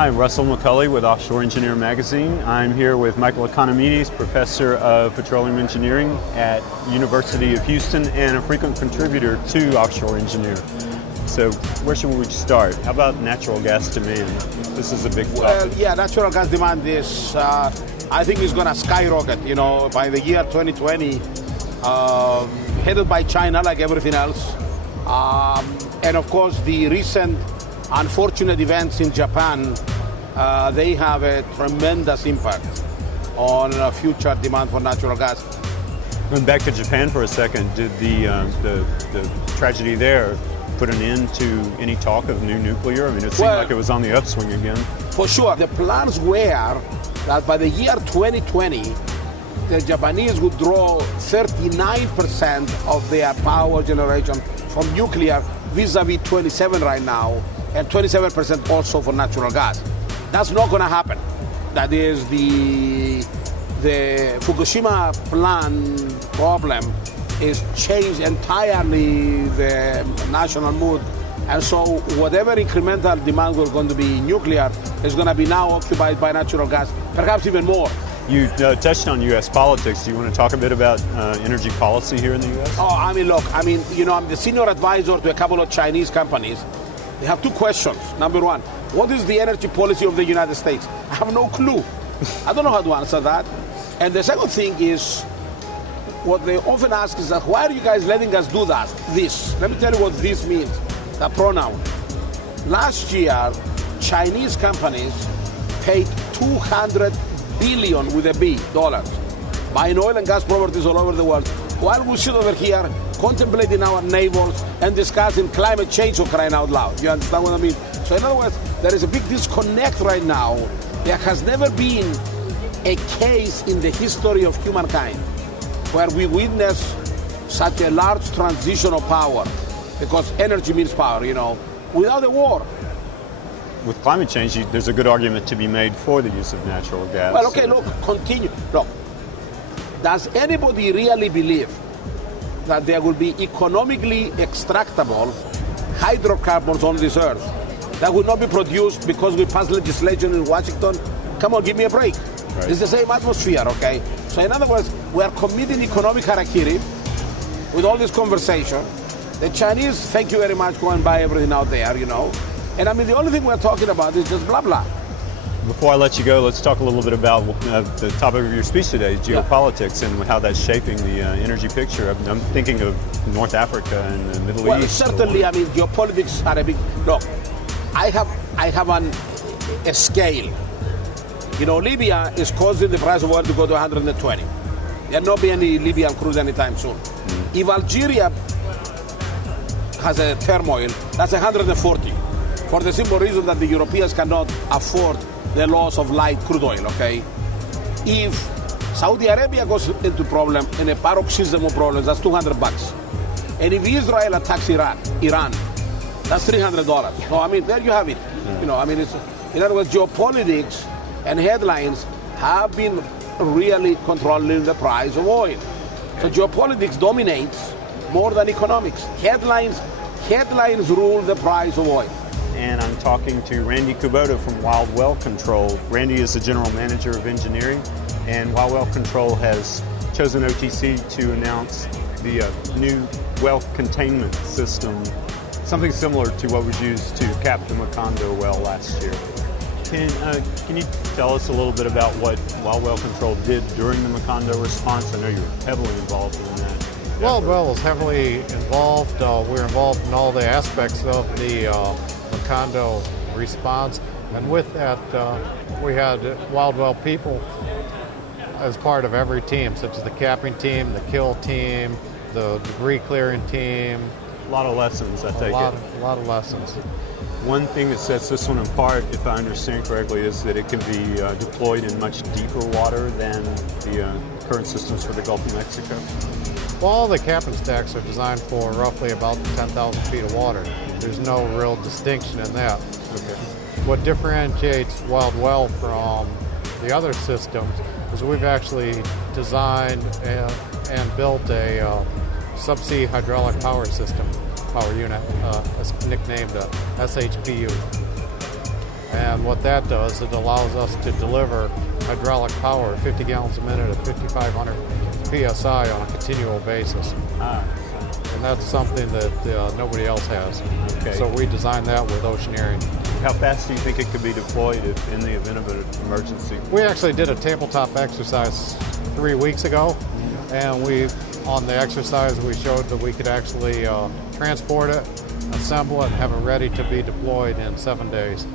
Hi, I'm Russell McCulley with Offshore Engineer Magazine. I'm here with Michael Economides, Professor of Petroleum Engineering at University of Houston and a frequent contributor to Offshore Engineer. So where should we start? How about natural gas demand? This is a big topic. Well, yeah, natural gas demand is, I think it's going to skyrocket, by the year 2020, headed by China like everything else. And of course, the recent unfortunate events in Japan, they have a tremendous impact on future demand for natural gas. Going back to Japan for a second, did the tragedy there put an end to any talk of new nuclear? I mean, it seemed like it was on the upswing again. For sure. The plans were that by the year 2020, the Japanese would draw 39% of their power generation from nuclear, vis-a-vis 27 right now, and 27% also for natural gas. That's not going to happen. That is the Fukushima plant problem is changed entirely the national mood. And so whatever incremental demand was going to be in nuclear is going to be now occupied by natural gas, perhaps even more. You touched on U.S. politics. Do you want to talk a bit about energy policy here in the U.S.? I'm the senior advisor to a couple of Chinese companies. They have two questions. Number one, what is the energy policy of the United States? I have no clue. I don't know how to answer that. And the second thing is, what they often ask is that, why are you guys letting us do that? This. Let me tell you what this means, the pronoun. Last year, Chinese companies paid $200 billion with a B, dollars, buying oil and gas properties all over the world, while we sit over here contemplating our neighbors and discussing climate change, for crying out loud. You understand what I mean? So in other words, there is a big disconnect right now. There has never been a case in the history of humankind where we witness such a large transition of power, because energy means power, without a war. With climate change, there's a good argument to be made for the use of natural gas. Well, okay, continue. Look, does anybody really believe that there will be economically extractable hydrocarbons on this earth that will not be produced because we passed legislation in Washington? Come on, give me a break. Right. It's the same atmosphere, okay? So in other words, we are committing economic harakiri with all this conversation. The Chinese, thank you very much, go and buy everything out there, And the only thing we're talking about is just blah, blah. Before I let you go, let's talk a little bit about the topic of your speech today, geopolitics, and how that's shaping the energy picture. I'm thinking of North Africa and the Middle East. Well, certainly, geopolitics are a big... Look, I have a scale. Libya is causing the price of oil to go to 120. There will not be any Libyan cruise anytime soon. If Algeria has a turmoil, that's 140. For the simple reason that the Europeans cannot afford the loss of light crude oil, okay? If Saudi Arabia goes into problem, in a paroxysm of problems, that's $200. And if Israel attacks Iran, that's $300. So, there you have it. It's, in other words, geopolitics and headlines have been really controlling the price of oil. So geopolitics dominates more than economics. Headlines rule the price of oil. And I'm talking to Randy Kubota from Wild Well Control. Randy is the general manager of engineering, and Wild Well Control has chosen OTC to announce the new well containment system, something similar to what was used to cap the Macondo well last year. Can you tell us a little bit about what Wild Well Control did during the Macondo response? I know you're heavily involved in that. Wild Well is heavily involved. We're involved in all the aspects of the Macondo response, and with that, we had Wild Well people as part of every team, such as the capping team, the kill team, the debris clearing team. A lot of lessons, I take it. A lot of lessons. One thing that sets this one apart, if I understand correctly, is that it can be deployed in much deeper water than the current systems for the Gulf of Mexico. Well, all the capping stacks are designed for roughly about 10,000 feet of water. There's no real distinction in that. Okay. What differentiates Wild Well from the other systems is we've actually designed and built a subsea hydraulic power system, power unit, nicknamed SHPU. And what that does, it allows us to deliver hydraulic power 50 gallons a minute at 5,500 PSI on a continual basis. And that's something that nobody else has. Okay. So we designed that with Oceaneering. How fast do you think it could be deployed if in the event of an emergency? We actually did a tabletop exercise 3 weeks ago, and on the exercise we showed that we could actually transport it, assemble it, and have it ready to be deployed in 7 days.